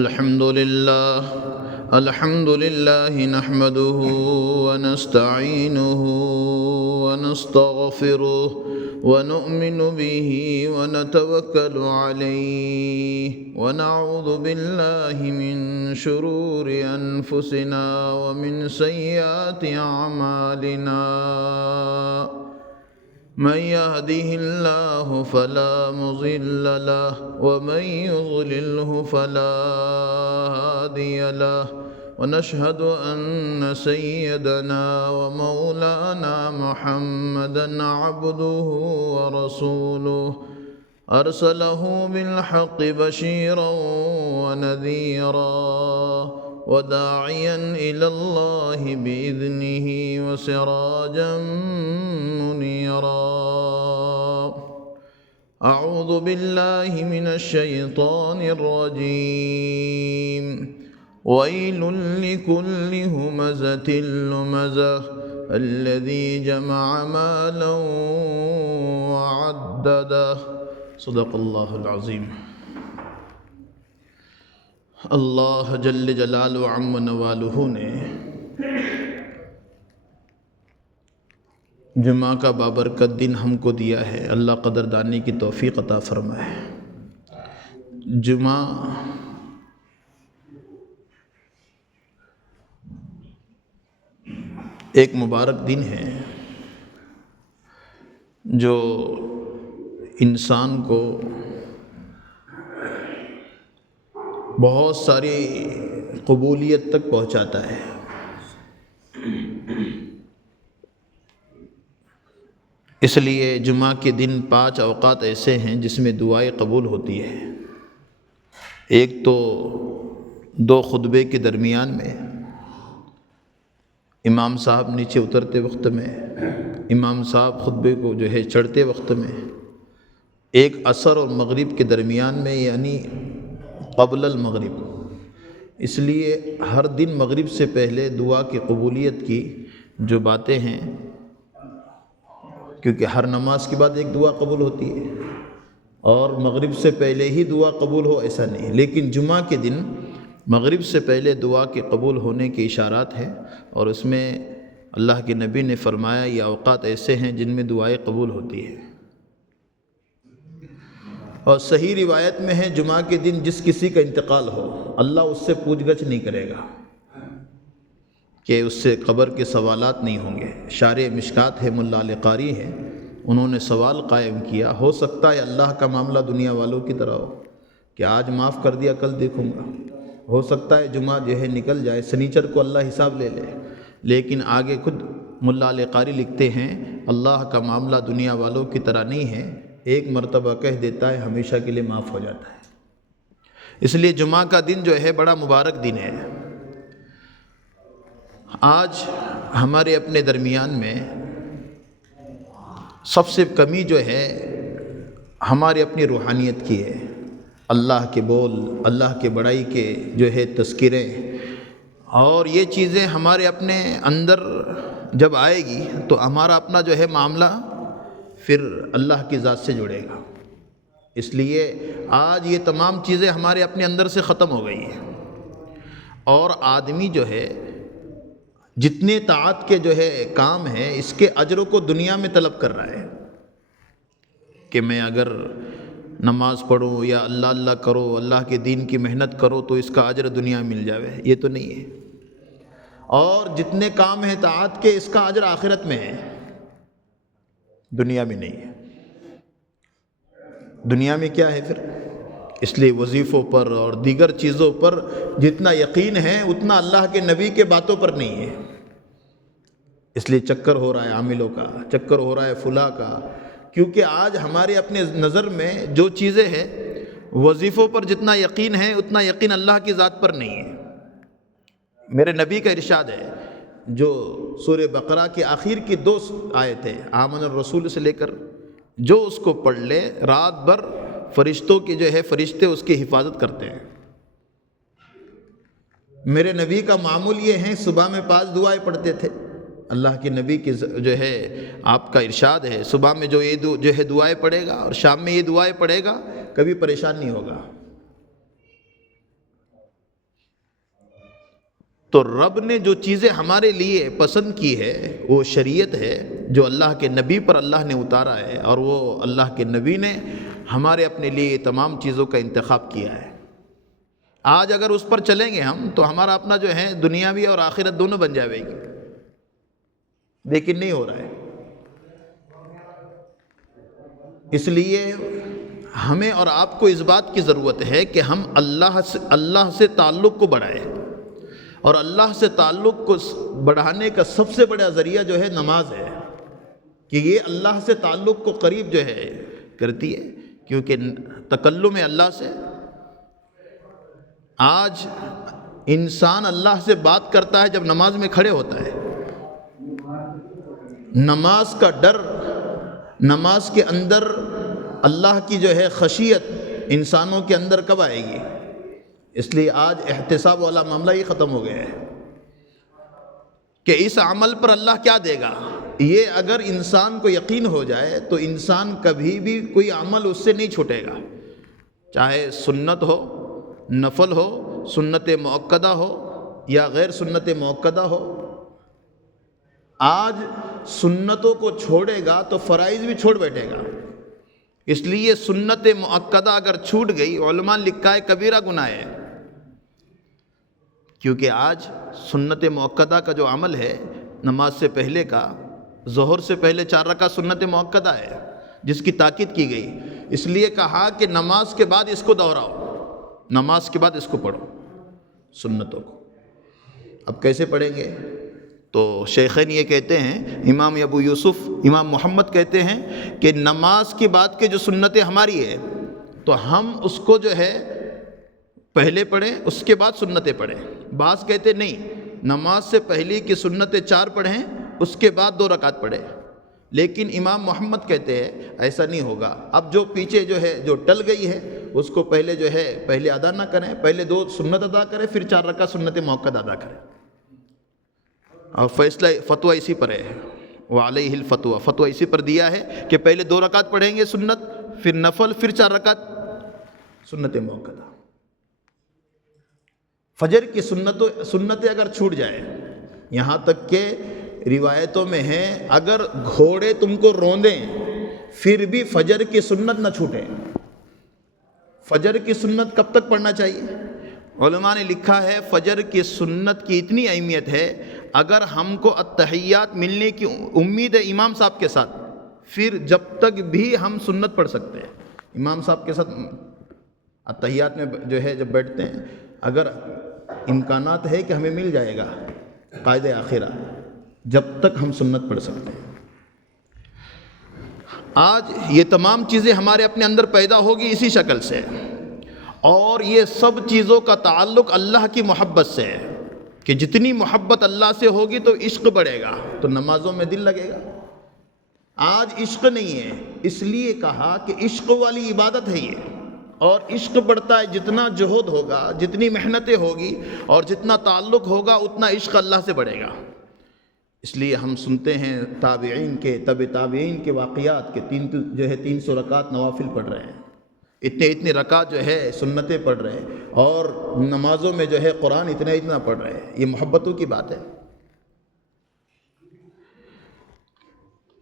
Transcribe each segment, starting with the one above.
الحمد لله نحمده ونستعينه ونستغفره ونؤمن به ونتوكل عليه ونعوذ بالله من شرور أنفسنا ومن سيئات أعمالنا من يهده الله فلا مضل له ومن يضلله فلا هادي له ونشهد أن سيدنا ومولانا محمدا عبده ورسوله أرسله بالحق بشيرا ونذيرا وداعيا إلى الله بإذنه وسراجا منيرا أعوذ بالله من الشيطان الرجيم ويل لكل همزة لمزة الذي جمع مالا وعدده صدق اللہ العظیم۔ اللہ جل جلالہ عم نوالہ نے جمعہ کا بابرکت دن ہم کو دیا ہے، اللہ قدردانی کی توفیق عطا فرمائے۔ جمعہ ایک مبارک دن ہے جو انسان کو بہت ساری قبولیت تک پہنچاتا ہے۔ اس لیے جمعہ کے دن 5 اوقات ایسے ہیں جس میں دعائیں قبول ہوتی ہے۔ ایک تو 2 خطبے کے درمیان میں امام صاحب نیچے اترتے وقت میں، امام صاحب خطبے کو جو ہے چڑھتے وقت میں، ایک عصر اور مغرب کے درمیان میں، یعنی قبل المغرب۔ اس لیے ہر دن مغرب سے پہلے دعا کی قبولیت کی جو باتیں ہیں، کیونکہ ہر نماز کے بعد ایک دعا قبول ہوتی ہے اور مغرب سے پہلے ہی دعا قبول ہو ایسا نہیں، لیکن جمعہ کے دن مغرب سے پہلے دعا کے قبول ہونے کے اشارات ہیں، اور اس میں اللہ کے نبی نے فرمایا یہ اوقات ایسے ہیں جن میں دعائیں قبول ہوتی ہیں۔ اور صحیح روایت میں ہے جمعہ کے دن جس کسی کا انتقال ہو اللہ اس سے پوچھ گچھ نہیں کرے گا، کہ اس سے قبر کے سوالات نہیں ہوں گے۔ شارح مشکات ہے، ملا علی قاری ہے، انہوں نے سوال قائم کیا، ہو سکتا ہے اللہ کا معاملہ دنیا والوں کی طرح ہو کہ آج معاف کر دیا کل دیکھوں گا، ہو سکتا ہے جمعہ جو ہے نکل جائے، سنیچر کو اللہ حساب لے لے، لیکن آگے خود ملا علی قاری لکھتے ہیں اللہ کا معاملہ دنیا والوں کی طرح نہیں ہے، ایک مرتبہ کہہ دیتا ہے ہمیشہ کے لیے معاف ہو جاتا ہے۔ اس لیے جمعہ کا دن جو ہے بڑا مبارک دن ہے۔ آج ہمارے اپنے درمیان میں سب سے کمی جو ہے ہماری اپنی روحانیت کی ہے۔ اللہ کے بول، اللہ کے بڑائی کے جو ہے تذکرے، اور یہ چیزیں ہمارے اپنے اندر جب آئے گی تو ہمارا اپنا جو ہے معاملہ پھر اللہ کی ذات سے جڑے گا۔ اس لیے آج یہ تمام چیزیں ہمارے اپنے اندر سے ختم ہو گئی ہیں، اور آدمی جو ہے جتنے طاعت کے جو ہے کام ہیں اس کے اجروں کو دنیا میں طلب کر رہا ہے، کہ میں اگر نماز پڑھوں یا اللہ اللہ کرو، اللہ کے دین کی محنت کرو تو اس کا اجر دنیا میں مل جاوے، یہ تو نہیں ہے۔ اور جتنے کام ہیں طاعت کے اس کا اجر آخرت میں ہے، دنیا میں نہیں ہے۔ دنیا میں کیا ہے پھر؟ اس لیے وظیفوں پر اور دیگر چیزوں پر جتنا یقین ہے اتنا اللہ کے نبی کے باتوں پر نہیں ہے۔ اس لیے چکر ہو رہا ہے عاملوں کا، چکر ہو رہا ہے فلاں کا، کیونکہ آج ہمارے اپنے نظر میں جو چیزیں ہیں وظیفوں پر جتنا یقین ہے اتنا یقین اللہ کی ذات پر نہیں ہے۔ میرے نبی کا ارشاد ہے جو سورہ بقرہ کے آخر کی 2 آیتیں آمن الرسول سے لے کر، جو اس کو پڑھ لے رات بھر فرشتوں کی جو ہے فرشتے اس کی حفاظت کرتے ہیں۔ میرے نبی کا معمول یہ ہے صبح میں 5 دعائیں پڑھتے تھے۔ اللہ کے نبی کی جو ہے آپ کا ارشاد ہے صبح میں جو یہ جو ہے دعائیں پڑھے گا اور شام میں یہ دعائیں پڑھے گا کبھی پریشان نہیں ہوگا۔ تو رب نے جو چیزیں ہمارے لیے پسند کی ہے وہ شریعت ہے جو اللہ کے نبی پر اللہ نے اتارا ہے، اور وہ اللہ کے نبی نے ہمارے اپنے لیے تمام چیزوں کا انتخاب کیا ہے۔ آج اگر اس پر چلیں گے ہم تو ہمارا اپنا جو ہے دنیاوی اور آخرت دونوں بن جائے گی، لیکن نہیں ہو رہا ہے۔ اس لیے ہمیں اور آپ کو اس بات کی ضرورت ہے کہ ہم اللہ سے تعلق کو بڑھائیں، اور اللہ سے تعلق کو بڑھانے کا سب سے بڑا ذریعہ جو ہے نماز ہے، کہ یہ اللہ سے تعلق کو قریب جو ہے کرتی ہے، کیونکہ تکلم اللہ سے آج انسان اللہ سے بات کرتا ہے جب نماز میں کھڑے ہوتا ہے۔ نماز کا ڈر، نماز کے اندر اللہ کی جو ہے خشیت انسانوں کے اندر کب آئے گی؟ اس لیے آج احتساب والا معاملہ ہی ختم ہو گیا ہے کہ اس عمل پر اللہ کیا دے گا۔ یہ اگر انسان کو یقین ہو جائے تو انسان کبھی بھی کوئی عمل اس سے نہیں چھوٹے گا، چاہے سنت ہو، نفل ہو، سنت مؤکدہ ہو یا غیر سنت مؤکدہ ہو۔ آج سنتوں کو چھوڑے گا تو فرائض بھی چھوڑ بیٹھے گا۔ اس لیے سنت مؤکدہ اگر چھوٹ گئی، علماء نے لکھا ہے کبیرہ گناہ ہے، کیونکہ آج سنت مؤکدہ کا جو عمل ہے نماز سے پہلے کا، ظہر سے پہلے 4 رکعت سنت مؤکدہ ہے جس کی تاکید کی گئی۔ اس لیے کہا کہ نماز کے بعد اس کو دہراؤ، نماز کے بعد اس کو پڑھو سنتوں کو۔ اب کیسے پڑھیں گے؟ تو شیخین یہ کہتے ہیں، امام ابو یوسف، امام محمد کہتے ہیں کہ نماز کے بعد کے جو سنتیں ہماری ہے تو ہم اس کو جو ہے پہلے پڑھیں اس کے بعد سنتیں پڑھیں۔ بعض کہتے نہیں، نماز سے پہلے کی سنتیں 4 پڑھیں اس کے بعد 2 رکعت پڑھیں، لیکن امام محمد کہتے ہیں ایسا نہیں ہوگا۔ اب جو پیچھے جو ہے جو ٹل گئی ہے اس کو پہلے جو ہے پہلے ادا نہ کریں، پہلے 2 سنت ادا کریں پھر 4 رکعت سنت مؤکدہ ادا کریں۔ اور فیصلہ فتویٰ اسی پر ہے، وعلیہ الفتویٰ، فتویٰ اسی پر دیا ہے کہ پہلے 2 رکعت پڑھیں گے سنت، پھر نفل، پھر 4 رکعت سنت مؤکدہ۔ فجر کی سنتیں اگر چھوٹ جائے، یہاں تک کہ روایتوں میں ہے اگر گھوڑے تم کو روندیں پھر بھی فجر کی سنت نہ چھوٹے۔ فجر کی سنت کب تک پڑھنا چاہیے؟ علماء نے لکھا ہے فجر کی سنت کی اتنی اہمیت ہے، اگر ہم کو التحیات ملنے کی امید ہے امام صاحب کے ساتھ، پھر جب تک بھی ہم سنت پڑھ سکتے ہیں۔ امام صاحب کے ساتھ التحیات میں جو ہے جب بیٹھتے ہیں، اگر امکانات ہے کہ ہمیں مل جائے گا قائد آخرہ، جب تک ہم سنت پڑھ سکتے ہیں۔ آج یہ تمام چیزیں ہمارے اپنے اندر پیدا ہوگی اسی شکل سے، اور یہ سب چیزوں کا تعلق اللہ کی محبت سے ہے کہ جتنی محبت اللہ سے ہوگی تو عشق بڑھے گا، تو نمازوں میں دل لگے گا۔ آج عشق نہیں ہے، اس لیے کہا کہ عشق والی عبادت ہے یہ، اور عشق بڑھتا ہے جتنا جہد ہوگا، جتنی محنتیں ہوگی اور جتنا تعلق ہوگا اتنا عشق اللہ سے بڑھے گا۔ اس لیے ہم سنتے ہیں تابعین کے، تابعین کے واقعات کے 300 رکعت نوافل پڑھ رہے ہیں، اتنے رکعت جو ہے سنتیں پڑھ رہے ہیں، اور نمازوں میں جو ہے قرآن اتنا پڑھ رہے ہیں۔ یہ محبتوں کی بات ہے۔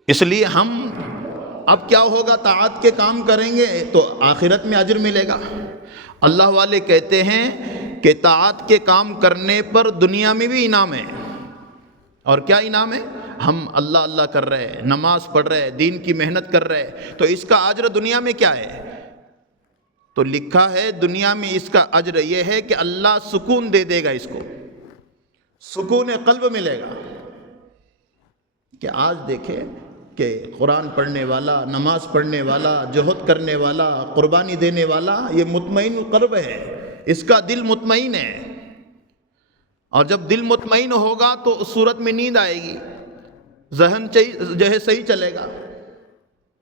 اس لیے ہم اب کیا ہوگا، طاعت کے کام کریں گے تو آخرت میں اجر ملے گا۔ اللہ والے کہتے ہیں کہ طاعت کے کام کرنے پر دنیا میں بھی انعام ہے۔ اور کیا انعام ہے؟ ہم اللہ اللہ کر رہے ہیں، نماز پڑھ رہے ہیں، دین کی محنت کر رہے ہیں، تو اس کا اجر دنیا میں کیا ہے؟ تو لکھا ہے دنیا میں اس کا اجر یہ ہے کہ اللہ سکون دے دے گا، اس کو سکون قلب ملے گا۔ کہ آج دیکھیں کہ قرآن پڑھنے والا، نماز پڑھنے والا، جہد کرنے والا، قربانی دینے والا، یہ مطمئن قلب ہے، اس کا دل مطمئن ہے، اور جب دل مطمئن ہوگا تو اس صورت میں نیند آئے گی، ذہن جو ہے صحیح چلے گا۔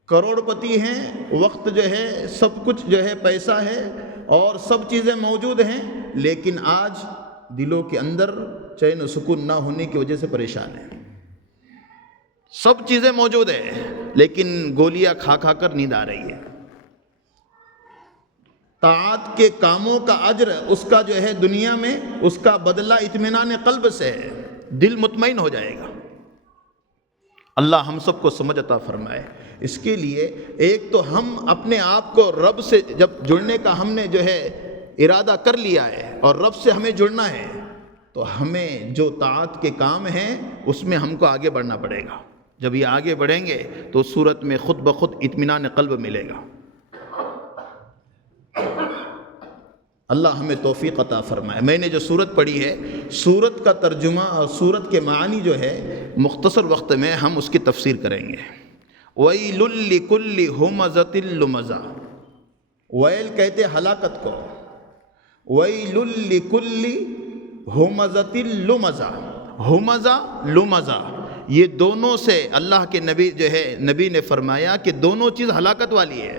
کروڑ پتی ہیں، وقت جو ہے، سب کچھ جو ہے، پیسہ ہے اور سب چیزیں موجود ہیں، لیکن آج دلوں کے اندر چین و سکون نہ ہونے کی وجہ سے پریشان ہیں۔ سب چیزیں موجود ہیں لیکن گولیاں کھا کھا کر نیند آ رہی ہے۔ طاعت کے کاموں کا اجر اس کا جو ہے دنیا میں، اس کا بدلہ اطمینان قلب سے ہے، دل مطمئن ہو جائے گا۔ اللہ ہم سب کو سمجھ عطا فرمائے۔ اس کے لیے ایک تو ہم اپنے آپ کو رب سے جب جڑنے کا ہم نے جو ہے ارادہ کر لیا ہے اور رب سے ہمیں جڑنا ہے، تو ہمیں جو طاعت کے کام ہیں اس میں ہم کو آگے بڑھنا پڑے گا۔ جب یہ آگے بڑھیں گے تو اس صورت میں خود بخود اطمینان قلب ملے گا۔ اللہ ہمیں توفیق عطا فرمائے۔ میں نے جو سورت پڑھی ہے، سورت کا ترجمہ اور سورت کے معنی جو ہے مختصر وقت میں ہم اس کی تفسیر کریں گے۔ وَيْلٌ لِكُلِّ ہُمَزَةٍ لُمَزَةٍ، ویل کہتے ہلاکت کو، وَيْلٌ لِكُلِّ ہُمَزَةٍ لُمَزَةٍ، ہمزہ لمزہ، یہ دونوں سے اللہ کے نبی جو ہے، نبی نے فرمایا کہ دونوں چیز ہلاکت والی ہے۔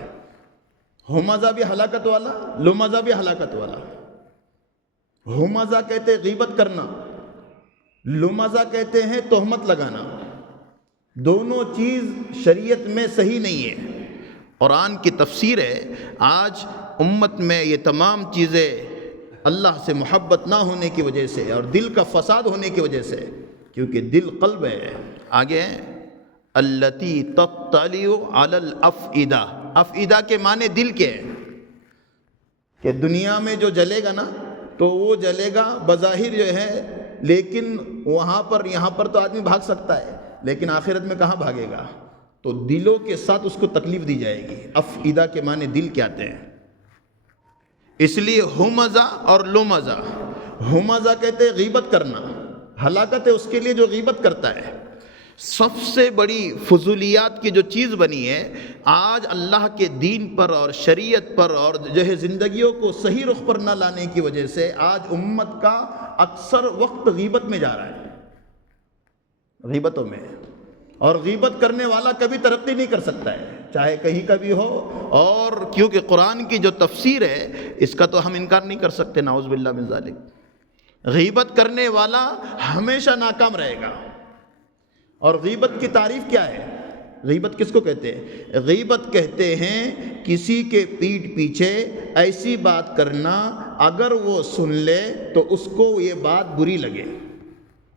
ہمزہ بھی ہلاکت والا، لمزہ بھی ہلاکت والا۔ ہمزہ کہتے غیبت کرنا، لمزہ کہتے ہیں تہمت لگانا۔ دونوں چیز شریعت میں صحیح نہیں ہے۔ قرآن کی تفسیر ہے، آج امت میں یہ تمام چیزیں اللہ سے محبت نہ ہونے کی وجہ سے اور دل کا فساد ہونے کی وجہ سے، کیونکہ دل قلب ہے۔ آگے التی تطلع علی الافئدہ، افئدہ کے معنی دل کے ہیں، کہ دنیا میں جو جلے گا نا تو وہ جلے گا بظاہر جو ہے، لیکن وہاں پر یہاں پر تو آدمی بھاگ سکتا ہے، لیکن آخرت میں کہاں بھاگے گا؟ تو دلوں کے ساتھ اس کو تکلیف دی جائے گی۔ افئدہ کے معنی دل کے آتے ہیں، اس لیے ہمزہ اور لمزہ۔ ہمزہ کہتے ہیں غیبت کرنا، ہلاکت ہے اس کے لیے جو غیبت کرتا ہے۔ سب سے بڑی فضولیات کی جو چیز بنی ہے آج، اللہ کے دین پر اور شریعت پر اور جو ہے زندگیوں کو صحیح رخ پر نہ لانے کی وجہ سے آج امت کا اکثر وقت غیبت میں جا رہا ہے، غیبتوں میں، اور غیبت کرنے والا کبھی ترقی نہیں کر سکتا ہے، چاہے کہیں کا بھی ہو۔ اور کیونکہ قرآن کی جو تفسیر ہے اس کا تو ہم انکار نہیں کر سکتے، نعوذ باللہ من ذالک۔ غیبت کرنے والا ہمیشہ ناکام رہے گا۔ اور غیبت کی تعریف کیا ہے؟ غیبت کس کو کہتے ہیں؟ غیبت کہتے ہیں کسی کے پیٹھ پیچھے ایسی بات کرنا، اگر وہ سن لے تو اس کو یہ بات بری لگے۔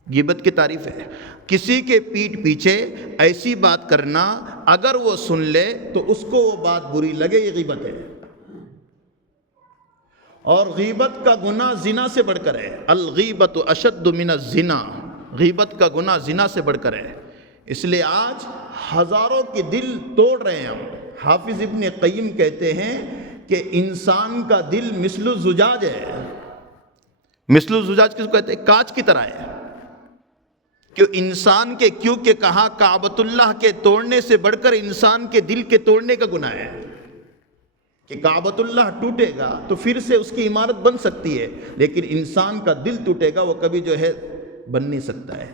غیبت کی تعریف ہے کسی کے پیٹھ پیچھے ایسی بات کرنا، اگر وہ سن لے تو اس کو وہ بات بری لگے، یہ غیبت ہے۔ اور غیبت کا گناہ زنا سے بڑھ کر ہے، الغیبت اشد من الزنا، غیبت کا گناہ زنا سے بڑھ کر ہے۔ اس لیے آج ہزاروں کے دل توڑ رہے ہیں ہم۔ حافظ ابن قیم کہتے ہیں کہ انسان کا دل مثل الزجاج ہے۔ مثل الزجاج کس کو کہتے ہیں؟ کانچ کی طرح ہے۔ کہ انسان کے، کیونکہ کہا کعبۃ اللہ کے توڑنے سے بڑھ کر انسان کے دل کے توڑنے کا گناہ ہے، کہ کعبۃ اللہ ٹوٹے گا تو پھر سے اس کی عمارت بن سکتی ہے، لیکن انسان کا دل ٹوٹے گا وہ کبھی جو ہے بن نہیں سکتا ہے۔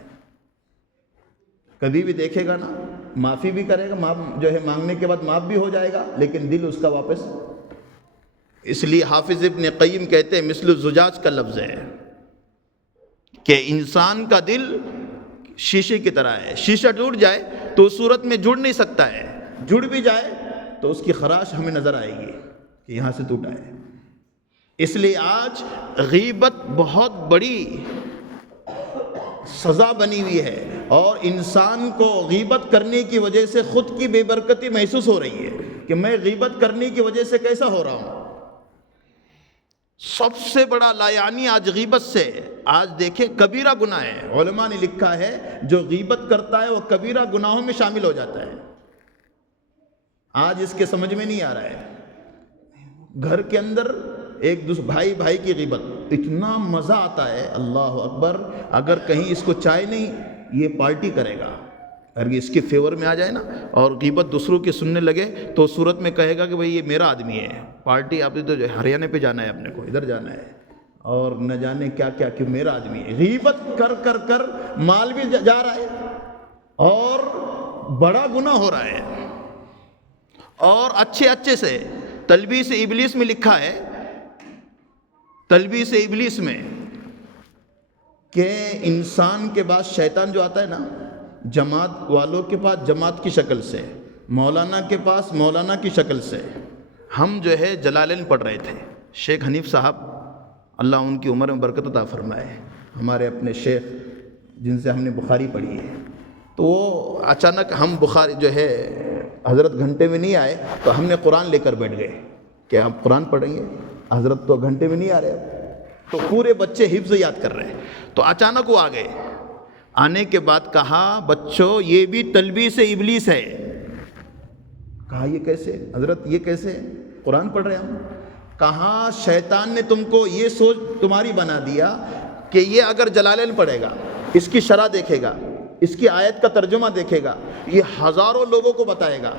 کبھی بھی دیکھے گا نا، معافی بھی کرے گا، معاف جو ہے مانگنے کے بعد معاف بھی ہو جائے گا، لیکن دل اس کا واپس۔ اس لیے حافظ ابن قیم کہتے ہیں مثل الزجاج کا لفظ ہے کہ انسان کا دل شیشے کی طرح ہے، شیشہ ٹوٹ جائے تو اس صورت میں جڑ نہیں سکتا ہے، جڑ بھی جائے تو اس کی خراش ہمیں نظر آئے گی کہ یہاں سے ٹوٹا ہے۔ اس لیے آج غیبت بہت بڑی سزا بنی ہوئی ہے، اور انسان کو غیبت کرنے کی وجہ سے خود کی بے برکتی محسوس ہو رہی ہے کہ میں غیبت کرنے کی وجہ سے کیسا ہو رہا ہوں۔ سب سے بڑا لایعنی آج غیبت سے، آج دیکھیں کبیرہ گناہ ہے، علماء نے لکھا ہے جو غیبت کرتا ہے وہ کبیرہ گناہوں میں شامل ہو جاتا ہے۔ آج اس کے سمجھ میں نہیں آ رہا ہے۔ گھر کے اندر ایک بھائی کی غیبت، اتنا مزہ آتا ہے، اللہ اکبر، اگر کہیں اس کو چائے نہیں، یہ پارٹی کرے گا، اگر اس کے فیور میں آ جائے نا اور غیبت دوسروں کی سننے لگے تو اس صورت میں کہے گا کہ بھئی یہ میرا آدمی ہے، پارٹی آپ نے تو ہریانہ پہ جانا ہے، اپنے کو ادھر جانا ہے، اور نہ جانے کیا کیا کہ میرا آدمی ہے۔ غیبت کر کر کر مال بھی جا رہا ہے اور بڑا گناہ ہو رہا ہے۔ اور اچھے سے تلبیس ابلیس میں لکھا ہے، تلبیس ابلیس میں، کہ انسان کے بعد شیطان جو آتا ہے نا جماعت والوں کے پاس جماعت کی شکل سے، مولانا کے پاس مولانا کی شکل سے۔ ہم جو ہے جلالین پڑھ رہے تھے، شیخ حنیف صاحب اللہ ان کی عمر میں برکت عطا فرمائے، ہمارے اپنے شیخ جن سے ہم نے بخاری پڑھی ہے، تو وہ اچانک ہم بخاری جو ہے حضرت گھنٹے میں نہیں آئے تو ہم نے قرآن لے کر بیٹھ گئے کہ ہم قرآن پڑھیں گے، حضرت تو گھنٹے میں نہیں آ رہے، تو پورے بچے حفظ یاد کر رہے ہیں، تو اچانک وہ آ گئے۔ آنے کے بعد کہا بچوں یہ بھی تلبیس ابلیس ہے۔ کہا یہ کیسے حضرت، یہ کیسے؟ قرآن پڑھ رہے ہم۔ کہا شیطان نے تم کو یہ سوچ تمہاری بنا دیا کہ یہ اگر جلالین پڑھے گا، اس کی شرح دیکھے گا، اس کی آیت کا ترجمہ دیکھے گا، یہ ہزاروں لوگوں کو بتائے گا،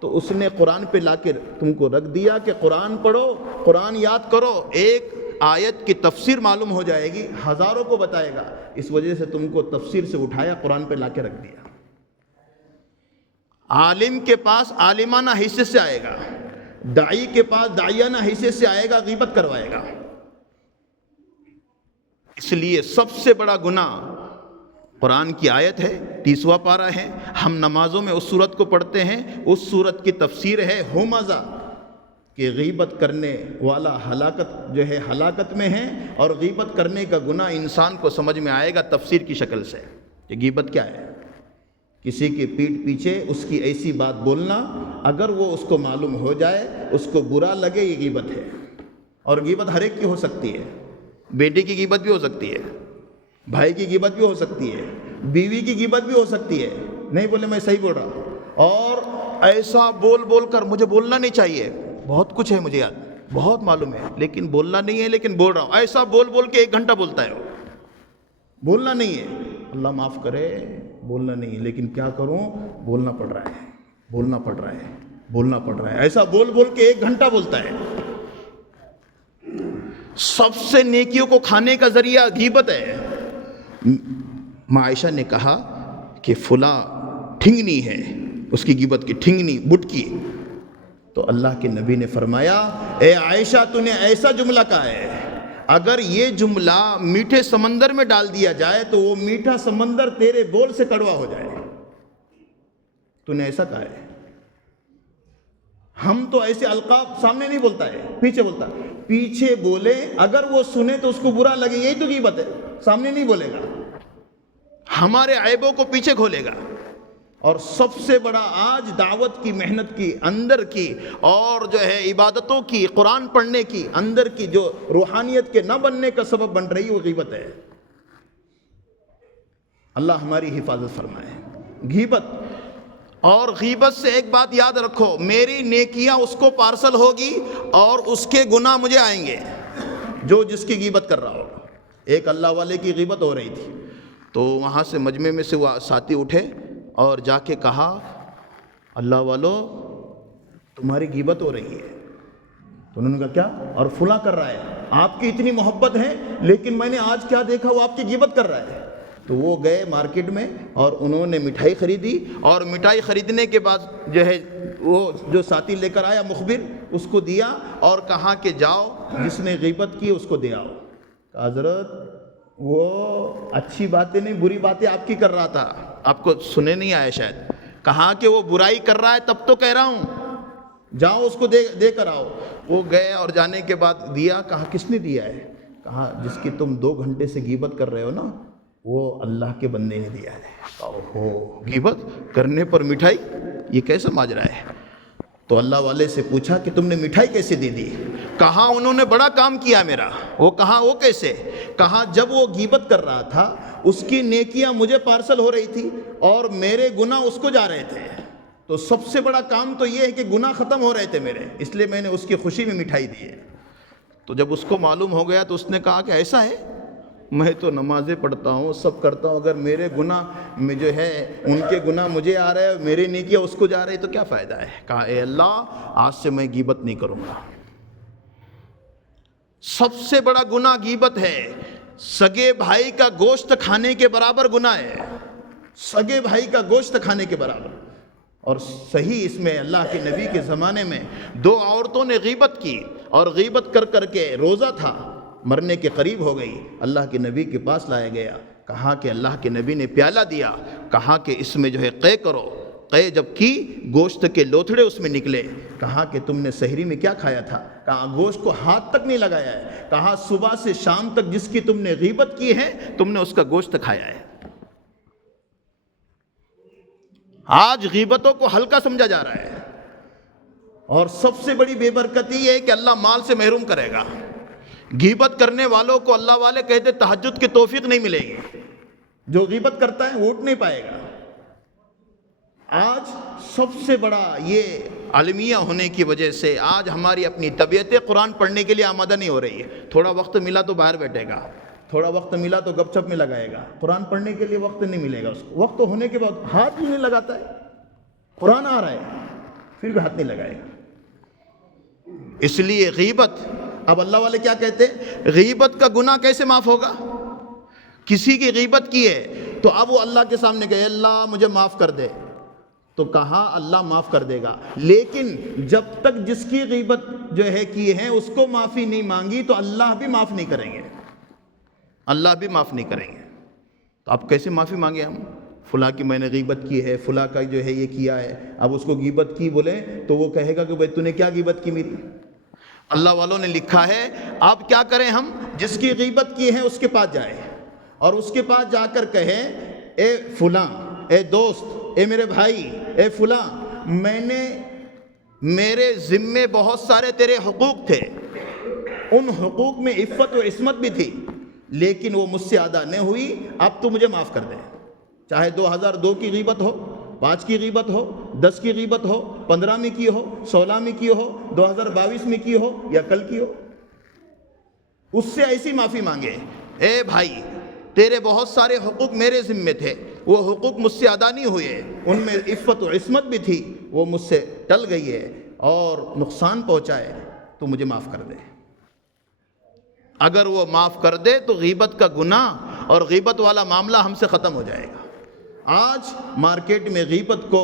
تو اس نے قرآن پہ لا کے تم کو رکھ دیا کہ قرآن پڑھو، قرآن یاد کرو، ایک آیت کی تفسیر معلوم ہو جائے گی، ہزاروں کو بتائے گا، اس وجہ سے تم کو تفسیر سے اٹھایا، قرآن پہ لا کے رکھ دیا۔ عالم کے پاس عالمانہ حیثیت سے آئے گا، داعی کے پاس داعیانہ حیثیت سے آئے گا، غیبت کروائے گا۔ اس لیے سب سے بڑا گناہ قرآن کی آیت ہے، 30واں پارہ ہے، ہم نمازوں میں اس سورت کو پڑھتے ہیں، اس سورت کی تفسیر ہے ہومزہ، کہ غیبت کرنے والا ہلاکت میں ہے، اور غیبت کرنے کا گناہ انسان کو سمجھ میں آئے گا تفسیر کی شکل سے کہ غیبت کیا ہے۔ کسی کی پیٹھ پیچھے اس کی ایسی بات بولنا، اگر وہ اس کو معلوم ہو جائے، اس کو برا لگے، یہ غیبت ہے۔ اور غیبت ہر ایک کی ہو سکتی ہے، بیٹے کی غیبت بھی ہو سکتی ہے، بھائی کی غیبت بھی ہو سکتی ہے، بیوی کی غیبت بھی ہو سکتی ہے، نہیں بولے میں صحیح بول رہا، اور ایسا بول کر مجھے بولنا نہیں چاہیے، بہت کچھ ہے مجھے یاد، بہت معلوم ہے، لیکن بولنا نہیں ہے، لیکن بول رہا ہوں، ایسا بول کے 1 گھنٹہ بولتا ہے وہ، بولنا نہیں ہے، اللہ معاف کرے، بولنا نہیں ہے، لیکن کیا کروں، بولنا پڑ رہا ہے، ایسا بول کے 1 گھنٹہ بولتا ہے۔ سب سے نیکیوں کو کھانے کا ذریعہ غیبت ہے۔ ماں عائشہ نے کہا کہ فلاں ٹھنگنی ہے، اس کی غیبت کی ٹھنگنی بٹکی، تو اللہ کے نبی نے فرمایا اے عائشہ تو نے ایسا جملہ کہا ہے، اگر یہ جملہ میٹھے سمندر میں ڈال دیا جائے تو وہ میٹھا سمندر تیرے بول سے کڑوا ہو جائے، تو نے ایسا کہا ہے۔ ہم تو ایسے القاب سامنے نہیں بولتا ہے، پیچھے بولتا ہے، پیچھے بولے، اگر وہ سنے تو اس کو برا لگے، یہی تو غیبت ہے، سامنے نہیں بولے گا، ہمارے عیبوں کو پیچھے کھولے گا۔ اور سب سے بڑا آج دعوت کی محنت کی، اندر کی، اور جو ہے عبادتوں کی، قرآن پڑھنے کی، اندر کی جو روحانیت کے نہ بننے کا سبب بن رہی وہ غیبت ہے۔ اللہ ہماری حفاظت فرمائے۔ غیبت، اور غیبت سے ایک بات یاد رکھو، میری نیکیاں اس کو پارسل ہوگی اور اس کے گناہ مجھے آئیں گے، جو جس کی غیبت کر رہا ہوگا۔ ایک اللہ والے کی غیبت ہو رہی تھی، تو وہاں سے مجمع میں سے وہ ساتھی اٹھے اور جا کے کہا اللہ والو تمہاری غیبت ہو رہی ہے، تو انہوں نے کہا کیا؟ اور فلاں کر رہا ہے، آپ کی اتنی محبت ہے لیکن میں نے آج کیا دیکھا، وہ آپ کی غیبت کر رہا ہے۔ تو وہ گئے مارکیٹ میں اور انہوں نے مٹھائی خریدی، اور مٹھائی خریدنے کے بعد جو ہے وہ جو ساتھی لے کر آیا مخبر، اس کو دیا اور کہا کہ جاؤ جس نے غیبت کی اس کو دے آؤ۔ حضرت وہ اچھی باتیں نہیں، بری باتیں آپ کی کر رہا تھا، آپ کو سنے نہیں آئے شاید، کہا کہ وہ برائی کر رہا ہے تب تو کہہ رہا ہوں، جاؤ اس کو دے کر آؤ۔ وہ گئے اور جانے کے بعد دیا، کہا کس نے دیا ہے؟ کہا جس کی تم 2 گھنٹے سے غیبت کر رہے ہو نا، وہ اللہ کے بندے نے دیا ہے۔ اوہو، غیبت کرنے پر مٹھائی، یہ کیسا ماجرا ہے؟ تو اللہ والے سے پوچھا کہ تم نے مٹھائی کیسے دے دی؟ کہا انہوں نے بڑا کام کیا میرا۔ وہ کہا وہ کیسے؟ کہا جب وہ غیبت کر رہا تھا اس کی نیکیاں مجھے پارسل ہو رہی تھی اور میرے گناہ اس کو جا رہے تھے، تو سب سے بڑا کام تو یہ ہے کہ گناہ ختم ہو رہے تھے میرے، اس لیے میں نے اس کی خوشی میں مٹھائی دی ہے۔ تو جب اس کو معلوم ہو گیا تو اس نے کہا کہ ایسا ہے، میں تو نمازیں پڑھتا ہوں، سب کرتا ہوں، اگر میرے گناہ میں جو ہے ان کے گناہ مجھے آ رہے ہیں، میری نیکیاں اس کو جا رہی تو کیا فائدہ ہے؟ کہا اے اللہ آج سے میں غیبت نہیں کروں گا۔ سب سے بڑا گناہ غیبت ہے، سگے بھائی کا گوشت کھانے کے برابر گناہ ہے، سگے بھائی کا گوشت کھانے کے برابر۔ اور صحیح اس میں اللہ کے نبی کے زمانے میں 2 عورتوں نے غیبت کی، اور غیبت کر کر کے روزہ تھا، مرنے کے قریب ہو گئی، اللہ کے نبی کے پاس لایا گیا، کہا کہ اللہ کے نبی نے پیالہ دیا، کہا کہ اس میں جو ہے قے کرو، قے جب کی گوشت کے لوتھڑے اس میں نکلے، کہا کہ تم نے سحری میں کیا کھایا تھا؟ کہا گوشت کو ہاتھ تک نہیں لگایا ہے، کہا صبح سے شام تک جس کی تم نے غیبت کی ہے تم نے اس کا گوشت کھایا ہے۔ آج غیبتوں کو ہلکا سمجھا جا رہا ہے، اور سب سے بڑی بے برکتی یہ ہے کہ اللہ مال سے محروم کرے گا۔ غیبت کرنے والوں کو اللہ والے کہتے تہجد کی توفیق نہیں ملے گی، جو غیبت کرتا ہے وہ اٹھ نہیں پائے گا۔ آج سب سے بڑا یہ عالمیہ ہونے کی وجہ سے آج ہماری اپنی طبیعتیں قرآن پڑھنے کے لیے آمادہ نہیں ہو رہی ہے۔ تھوڑا وقت ملا تو باہر بیٹھے گا، تھوڑا وقت ملا تو گپ چھپ میں لگائے گا، قرآن پڑھنے کے لیے وقت نہیں ملے گا اس کو، وقت ہونے کے بعد ہاتھ بھی نہیں لگاتا ہے، قرآن آ رہا ہے پھر بھی ہاتھ نہیں لگائے گا۔ اس لیے غیبت، اب اللہ والے کیا کہتے ہیں؟ غیبت کا گناہ کیسے معاف ہوگا؟ کسی کی غیبت کی ہے تو اب وہ اللہ کے سامنے کہے اللہ مجھے معاف کر دے، تو کہا اللہ معاف کر دے گا، لیکن جب تک جس کی غیبت جو ہے کی ہے اس کو معافی نہیں مانگی تو اللہ بھی معاف نہیں کریں گے، اللہ بھی معاف نہیں کریں گے۔ تو اب کیسے معافی مانگے ہم؟ فلاں کی میں نے غیبت کی ہے، فلاں کا جو ہے یہ کیا ہے، اب اس کو غیبت کی بولے تو وہ کہے گا کہ بھائی تو نے کیا غیبت کی میری؟ اللہ والوں نے لکھا ہے آپ کیا کریں، ہم جس کی غیبت کی ہے اس کے پاس جائیں اور اس کے پاس جا کر کہیں اے فلاں، اے دوست، اے میرے بھائی، اے فلاں، میں نے میرے ذمے بہت سارے تیرے حقوق تھے، ان حقوق میں عفت و عصمت بھی تھی لیکن وہ مجھ سے ادا نہیں ہوئی، اب تو مجھے معاف کر دے۔ چاہے 2002 کی غیبت ہو، 5 کی غیبت ہو، 10 کی غیبت ہو، 15 میں کی ہو، 16 میں کی ہو، 2022 میں کی ہو یا کل کی ہو، اس سے ایسی معافی مانگے اے بھائی تیرے بہت سارے حقوق میرے ذمے تھے، وہ حقوق مجھ سے ادا نہیں ہوئے، ان میں عفت و عصمت بھی تھی، وہ مجھ سے ٹل گئی ہے اور نقصان پہنچائے، تو مجھے معاف کر دے۔ اگر وہ معاف کر دے تو غیبت کا گناہ اور غیبت والا معاملہ ہم سے ختم ہو جائے گا۔ آج مارکیٹ میں غیبت کو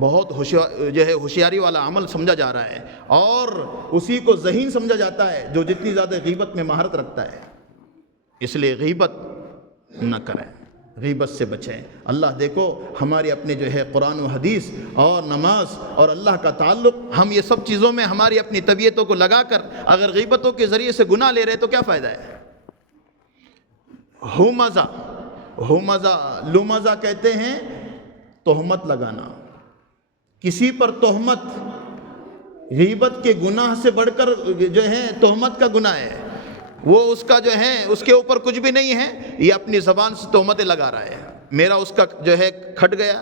بہت ہوشیاری والا عمل سمجھا جا رہا ہے اور اسی کو ذہین سمجھا جاتا ہے جو جتنی زیادہ غیبت میں مہارت رکھتا ہے۔ اس لیے غیبت نہ کریں، غیبت سے بچیں۔ اللہ دیکھو ہماری اپنے جو ہے قرآن و حدیث اور نماز اور اللہ کا تعلق، ہم یہ سب چیزوں میں ہماری اپنی طبیعتوں کو لگا کر اگر غیبتوں کے ذریعے سے گناہ لے رہے تو کیا فائدہ ہے؟ ہومزہ لومزہ کہتے ہیں تہمت لگانا، کسی پر تہمت، غیبت کے گناہ سے بڑھ کر جو ہے تہمت کا گناہ ہے، وہ اس کا جو ہے اس کے اوپر کچھ بھی نہیں ہے، یہ اپنی زبان سے تہمتیں لگا رہا ہے، میرا اس کا جو ہے کھٹ گیا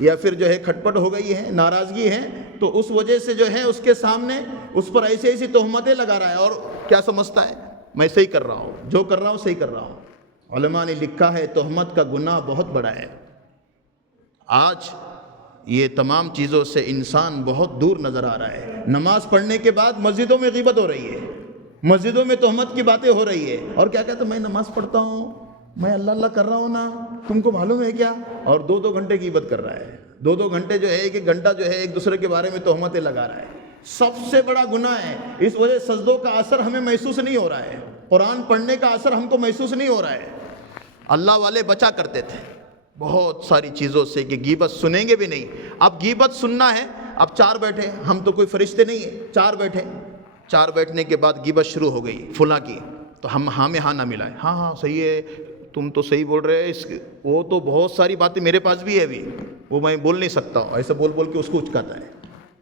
یا پھر جو ہے کھٹپٹ ہو گئی ہے، ناراضگی ہے، تو اس وجہ سے جو ہے اس کے سامنے اس پر ایسی تہمتیں لگا رہا ہے، اور کیا سمجھتا ہے میں صحیح کر رہا ہوں، جو کر رہا ہوں صحیح کر رہا ہوں۔ علماء نے لکھا ہے تہمت کا گناہ بہت بڑا ہے۔ آج یہ تمام چیزوں سے انسان بہت دور نظر آ رہا ہے۔ نماز پڑھنے کے بعد مسجدوں میں غیبت ہو رہی ہے، مسجدوں میں تہمت کی باتیں ہو رہی ہے، اور کیا کہتے ہیں میں نماز پڑھتا ہوں، میں اللہ اللہ کر رہا ہوں نا، تم کو معلوم ہے کیا؟ اور 2 گھنٹے غیبت کر رہا ہے، 2 گھنٹے جو ہے 1 گھنٹہ جو ہے ایک دوسرے کے بارے میں تہمتیں لگا رہا ہے۔ سب سے بڑا گناہ ہے، اس وجہ سجدوں کا اثر ہمیں محسوس نہیں ہو رہا ہے، قرآن پڑھنے کا اثر ہم کو محسوس نہیں ہو رہا ہے۔ اللہ والے بچا کرتے تھے بہت ساری چیزوں سے کہ غیبت سنیں گے بھی نہیں۔ اب غیبت سننا ہے، اب 4 بیٹھے، ہم تو کوئی فرشتے نہیں ہیں، 4 بیٹھے، 4 بیٹھنے کے بعد غیبت شروع ہو گئی فلاں کی، تو ہم ہاں میں ہاں نہ ملائے، ہاں صحیح ہے، تم تو صحیح بول رہے ہیں، وہ تو بہت ساری باتیں میرے پاس بھی ہے ابھی، وہ میں بول نہیں سکتا ہوں، ایسے بول بول کے اس کو اچکاتا ہے۔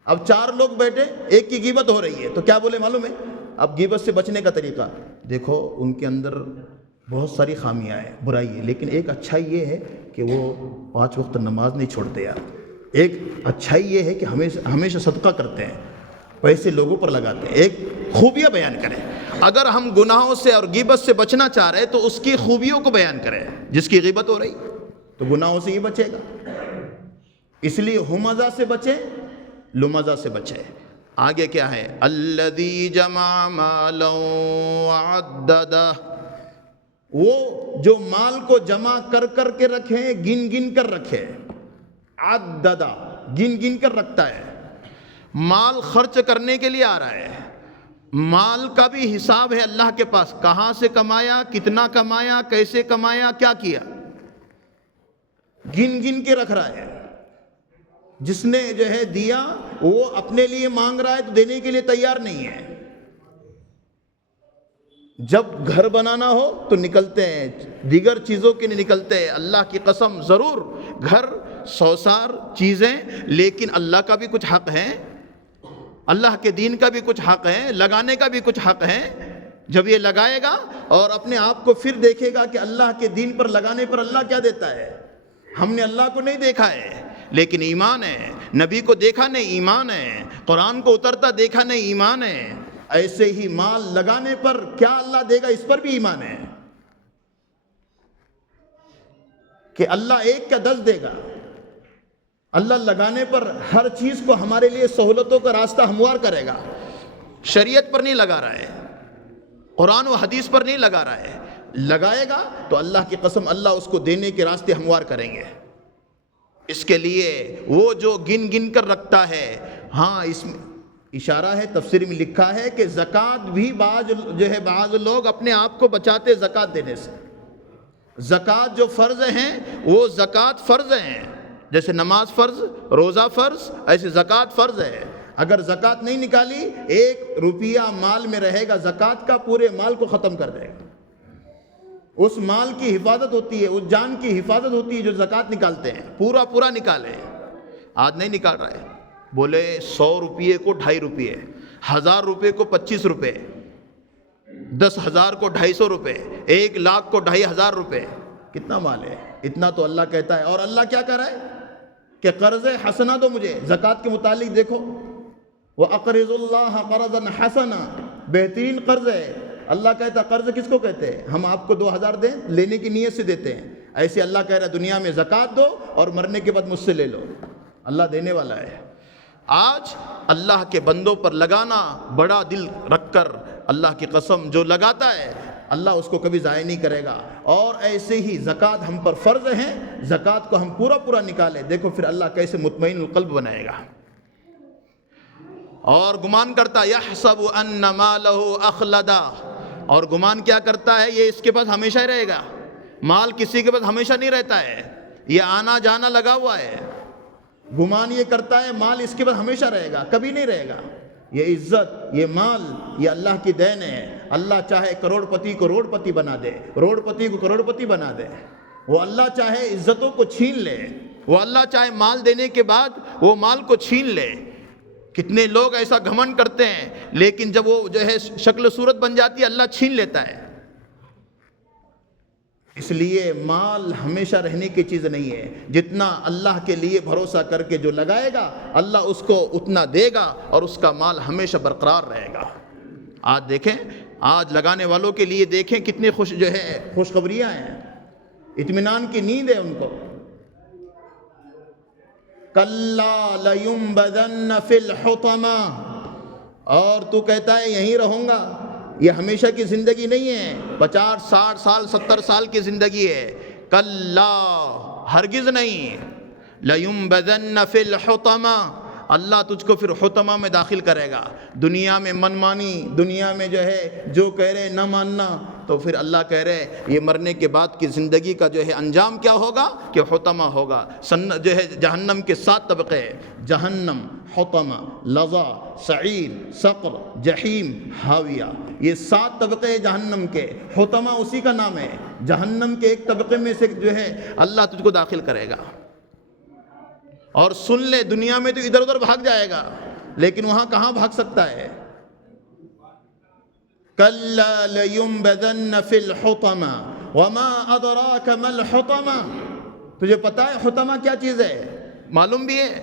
اب 4 لوگ بیٹھے، ایک کی غیبت ہو رہی ہے، تو کیا بولے معلوم ہے؟ اب غیبت سے بچنے کا طریقہ دیکھو، ان کے اندر بہت ساری خامیاں ہیں، برائی ہے، لیکن ایک اچھائی یہ ہے کہ وہ 5 وقت نماز نہیں چھوڑتے یار، ایک اچھائی یہ ہے کہ ہمیشہ صدقہ کرتے ہیں، پیسے لوگوں پر لگاتے ہیں، ایک خوبیاں بیان کریں۔ اگر ہم گناہوں سے اور غیبت سے بچنا چاہ رہے تو اس کی خوبیوں کو بیان کریں. جس کی غیبت ہو رہی تو گناہوں سے ہی بچے گا. اس لیے ہمزہ سے بچیں، لمزہ سے بچیں. آگے کیا ہے؟ الذی جمع مالا وعددہ، وہ جو مال کو جمع کر کر کے رکھے، گن گن کر رکھے. عددہ، گن گن کر رکھتا ہے. مال خرچ کرنے کے لیے آ رہا ہے. مال کا بھی حساب ہے اللہ کے پاس، کہاں سے کمایا، کتنا کمایا، کیسے کمایا، کیا کیا، گن گن کے رکھ رہا ہے. جس نے جو ہے دیا وہ اپنے لیے مانگ رہا ہے تو دینے کے لیے تیار نہیں ہے. جب گھر بنانا ہو تو نکلتے ہیں، دیگر چیزوں کے لیے نکلتے ہیں. اللہ کی قسم ضرور گھر سوسار چیزیں، لیکن اللہ کا بھی کچھ حق ہے، اللہ کے دین کا بھی کچھ حق ہے، لگانے کا بھی کچھ حق ہے. جب یہ لگائے گا اور اپنے آپ کو پھر دیکھے گا کہ اللہ کے دین پر لگانے پر اللہ کیا دیتا ہے. ہم نے اللہ کو نہیں دیکھا ہے لیکن ایمان ہے، نبی کو دیکھا نہیں، ایمان ہے، قرآن کو اترتا دیکھا نہیں، ایمان ہے. ایسے ہی مال لگانے پر کیا اللہ دے گا، اس پر بھی ایمان ہے کہ اللہ ایک کا 10 دے گا. اللہ لگانے پر ہر چیز کو ہمارے لیے سہولتوں کا راستہ ہموار کرے گا. شریعت پر نہیں لگا رہا ہے، قرآن و حدیث پر نہیں لگا رہا ہے. لگائے گا تو اللہ کی قسم اللہ اس کو دینے کے راستے ہموار کریں گے. اس کے لیے وہ جو گن گن کر رکھتا ہے. ہاں اس میں اشارہ ہے، تفسیر میں لکھا ہے کہ زکوٰۃ بھی بعض لوگ اپنے آپ کو بچاتے زکوٰۃ دینے سے. زکوٰۃ جو فرض ہیں وہ زکوٰۃ فرض ہیں، جیسے نماز فرض، روزہ فرض، ایسے زکوٰۃ فرض ہے. اگر زکوٰۃ نہیں نکالی، 1 روپیہ مال میں رہے گا زکوٰۃ کا، پورے مال کو ختم کر دے گا. اس مال کی حفاظت ہوتی ہے، اس جان کی حفاظت ہوتی ہے جو زکوٰۃ نکالتے ہیں. پورا نکالے. آج نہیں نکال رہا ہے. بولے 100 روپیے کو 2.5 روپیے، 1000 روپے کو 25 روپے، 10,000 کو 250 روپے، 1 لاکھ کو 2,500 روپے. کتنا مال ہے؟ اتنا تو اللہ کہتا ہے. اور اللہ کیا کر رہا ہے کہ قرض حسنہ دو مجھے. زکوٰۃ کے متعلق دیکھو، وَأَقْرِضُ اللَّهَ قَرْضًا حَسَنًا، بہترین قرض ہے. اللہ کہتا ہے قرض کس کو کہتے ہیں؟ ہم آپ کو 2000 دیں، لینے کی نیت سے دیتے ہیں. ایسے اللہ کہہ رہا ہے دنیا میں زکوٰۃ دو اور مرنے کے بعد مجھ سے لے لو. اللہ دینے والا ہے. آج اللہ کے بندوں پر لگانا، بڑا دل رکھ کر، اللہ کی قسم جو لگاتا ہے اللہ اس کو کبھی ضائع نہیں کرے گا. اور ایسے ہی زکوٰۃ ہم پر فرض ہیں، زکوٰۃ کو ہم پورا نکالیں. دیکھو پھر اللہ کیسے مطمئن القلب بنائے گا. اور گمان کرتا یحسب ان مالہ اخلدا، اور گمان کیا کرتا ہے یہ اس کے پاس ہمیشہ ہی رہے گا. مال کسی کے پاس ہمیشہ نہیں رہتا ہے، یہ آنا جانا لگا ہوا ہے. گمان یہ کرتا ہے مال اس کے پاس ہمیشہ رہے گا، کبھی نہیں رہے گا. یہ عزت، یہ مال، یہ اللہ کی دین ہے. اللہ چاہے کروڑ پتی کو روڑ پتی بنا دے، روڑ پتی کو کروڑ پتی بنا دے. وہ اللہ چاہے عزتوں کو چھین لے، وہ اللہ چاہے مال دینے کے بعد وہ مال کو چھین لے. کتنے لوگ ایسا گھمنڈ کرتے ہیں، لیکن جب وہ جو ہے شکل صورت بن جاتی ہے اللہ چھین لیتا ہے. اس لیے مال ہمیشہ رہنے کی چیز نہیں ہے. جتنا اللہ کے لیے بھروسہ کر کے جو لگائے گا اللہ اس کو اتنا دے گا اور اس کا مال ہمیشہ برقرار رہے گا. آج دیکھیں، آج لگانے والوں کے لیے دیکھیں کتنی خوشخبریاں ہیں، اطمینان کی نیند ہے ان کو. کَلَّا لَيُنبَذَنَّ فِي الْحُطَمَةِ، اور تو کہتا ہے یہیں رہوں گا. یہ ہمیشہ کی زندگی نہیں ہے، 50 60 سال 70 سال کی زندگی ہے. کَلَّا، ہرگز نہیں. لَيُنبَذَنَّ فِي الْحُطَمَةِ، اللہ تجھ کو پھر حطمہ میں داخل کرے گا. دنیا میں منمانی، دنیا میں جو ہے جو کہہ رہے نہ ماننا، تو پھر اللہ کہہ رہے یہ مرنے کے بعد کی زندگی کا جو ہے انجام کیا ہوگا کہ حطمہ ہوگا. جو ہے جہنم کے 7 طبقے، جہنم، حطمہ، لظا، سعیر، سقر، جحیم، حاویہ. یہ 7 طبقے جہنم کے. حطمہ اسی کا نام ہے. جہنم کے ایک طبقے میں سے جو ہے اللہ تجھ کو داخل کرے گا. اور سن لے، دنیا میں تو ادھر ادھر بھاگ جائے گا، لیکن وہاں کہاں بھاگ سکتا ہے. کَلَّا لَيُنبَذَنَّ فِي الْحُطَمَةِ وَمَا أَدْرَاكَ مَا الْحُطَمَةِ، تجھے پتا ہے حطمہ کیا چیز ہے؟ معلوم بھی ہے.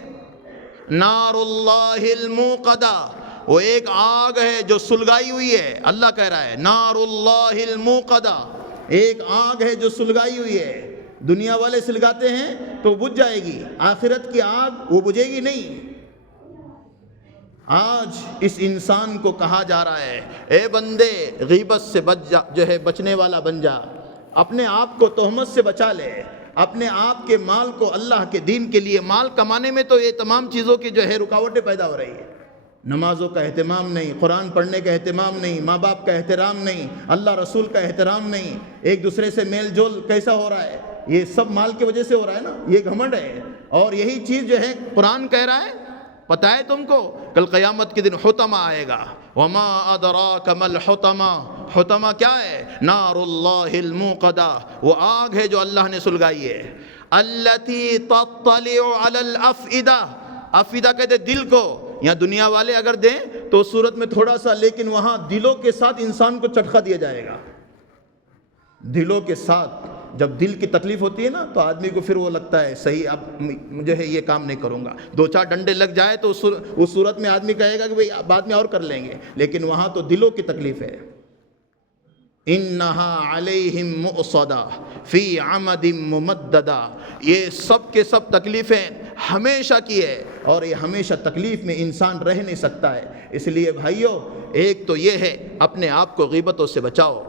نار اللہ الموقدہ، وہ ایک آگ ہے جو سلگائی ہوئی ہے. اللہ کہہ رہا ہے نار اللہ الموقدہ، ایک آگ ہے جو سلگائی ہوئی ہے. دنیا والے سلگاتے ہیں تو بجھ جائے گی، آخرت کی آگ وہ بجھے گی نہیں. آج اس انسان کو کہا جا رہا ہے اے بندے غیبت سے بچ جا، جو ہے بچنے والا بن جا، اپنے آپ کو تہمت سے بچا لے، اپنے آپ کے مال کو اللہ کے دین کے لیے مال کمانے میں تو یہ تمام چیزوں کی جو ہے رکاوٹیں پیدا ہو رہی ہیں. نمازوں کا اہتمام نہیں، قرآن پڑھنے کا اہتمام نہیں، ماں باپ کا احترام نہیں، اللہ رسول کا احترام نہیں، ایک دوسرے سے میل جول کیسا ہو رہا ہے؟ یہ سب مال کی وجہ سے ہو رہا ہے نا، یہ گھمنڈ ہے. اور یہی چیز جو ہے قرآن کہہ رہا ہے، پتہ ہے تم کو کل قیامت کے دن حطمہ آئے گا. وما ادراک ما الحطمہ، حطمہ کیا ہے؟ نار اللہ الموقدہ، وہ آگ ہے جو اللہ نے سلگائی ہے. التی تطلع علی الافئدہ، افئدہ کہتے دل کو. یہاں دنیا والے اگر دیں تو صورت میں تھوڑا سا، لیکن وہاں دلوں کے ساتھ انسان کو چٹخا دیا جائے گا. دلوں کے ساتھ جب دل کی تکلیف ہوتی ہے نا تو آدمی کو پھر وہ لگتا ہے صحیح اب جو ہے یہ کام نہیں کروں گا. دو چار ڈنڈے لگ جائے تو اس صورت میں آدمی کہے گا کہ بھئی بعد میں اور کر لیں گے، لیکن وہاں تو دلوں کی تکلیف ہے. انہا علیہم مؤصدہ فی عمد ممددہ، یہ سب کے سب تکلیفیں ہمیشہ کی ہے، اور یہ ہمیشہ تکلیف میں انسان رہ نہیں سکتا ہے. اس لیے بھائیو، ایک تو یہ ہے اپنے آپ کو غیبتوں سے بچاؤ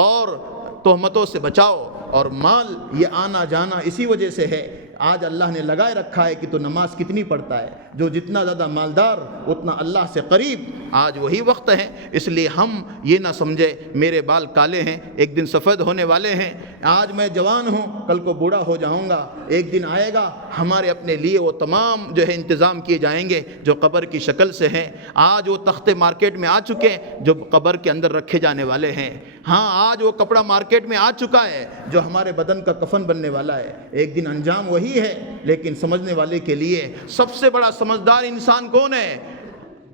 اور تہمتوں سے بچاؤ. اور مال یہ آنا جانا اسی وجہ سے ہے. آج اللہ نے لگائے رکھا ہے کہ تو نماز کتنی پڑھتا ہے، جو جتنا زیادہ مالدار اتنا اللہ سے قریب. آج وہی وقت ہے، اس لیے ہم یہ نہ سمجھے میرے بال کالے ہیں ایک دن سفید ہونے والے ہیں، آج میں جوان ہوں کل کو بوڑھا ہو جاؤں گا. ایک دن آئے گا ہمارے اپنے لیے وہ تمام جو ہے انتظام کیے جائیں گے جو قبر کی شکل سے ہیں. آج وہ تختے مارکیٹ میں آ چکے ہیں جو قبر کے اندر رکھے جانے والے ہیں. ہاں آج وہ کپڑا مارکیٹ میں آ چکا ہے جو ہمارے بدن کا کفن بننے والا ہے. ایک دن انجام وہی ہے، لیکن سمجھنے والے کے لیے سب سے بڑا سمجھدار انسان کون ہے؟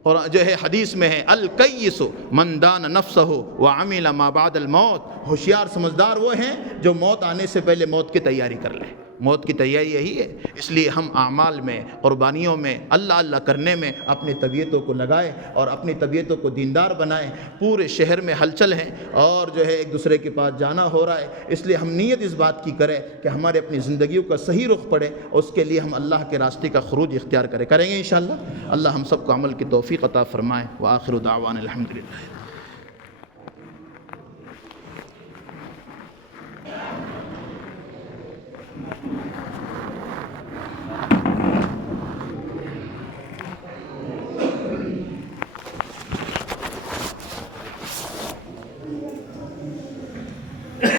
اور جو ہے حدیث میں ہے الکیس من دان نفسہ وعمل ما بعد الموت. ہوشیار سمجھدار وہ ہیں جو موت آنے سے پہلے موت کی تیاری کر لیں. موت کی تیاری یہی ہے. اس لیے ہم اعمال میں، قربانیوں میں، اللہ اللہ کرنے میں اپنی طبیعتوں کو لگائیں اور اپنی طبیعتوں کو دیندار بنائیں. پورے شہر میں ہلچل ہیں اور جو ہے ایک دوسرے کے پاس جانا ہو رہا ہے، اس لیے ہم نیت اس بات کی کریں کہ ہمارے اپنی زندگیوں کا صحیح رخ پڑے. اس کے لیے ہم اللہ کے راستے کا خروج اختیار کریں گے انشاءاللہ. اللہ ہم سب کو عمل کی توفیق عطا فرمائے. وآخر دعوانا الحمدللہ.